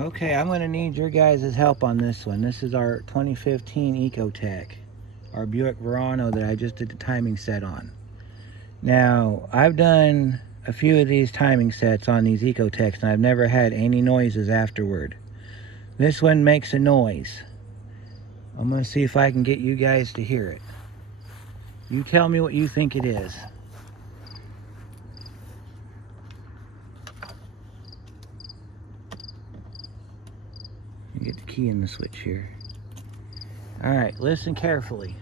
Okay, I'm going to need your guys' help on this one. This is our 2015 ecotec, our Buick Verano that I just did the timing set on. Now, I've done a few of these timing sets on these ecotecs, and I've never had any noises afterward. This one makes a noise. I'm going to see if I can get you guys to hear it. You tell me what you think it is. You get the key in the switch here. All right, listen carefully.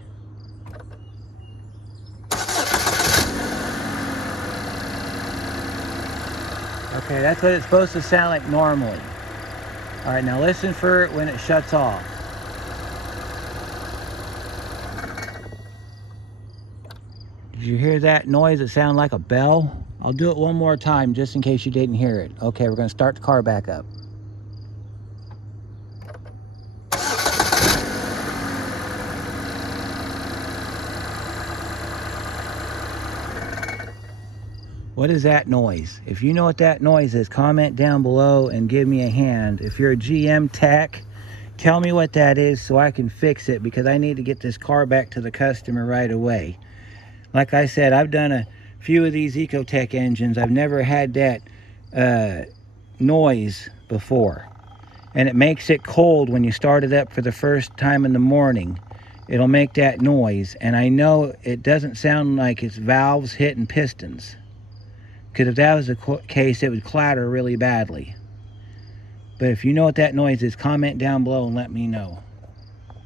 Okay, that's what it's supposed to sound like normally. All right, now listen for it when it shuts off. Did you hear that noise? It sounded like a bell. I'll do it one more time just in case you didn't hear it. Okay, we're gonna start the car back up. What is that noise? If you know what that noise is, comment down below and give me a hand. If you're a GM tech, tell me what that is so I can fix it, because I need to get this car back to the customer right away. Like I said, I've done a few of these ecotec engines. I've never had that noise before. And it makes it cold when you start it up for the first time in the morning. It'll make that noise. And I know it doesn't sound like it's valves hitting pistons, because if that was the case, it would clatter really badly. But if you know what that noise is, comment down below and let me know.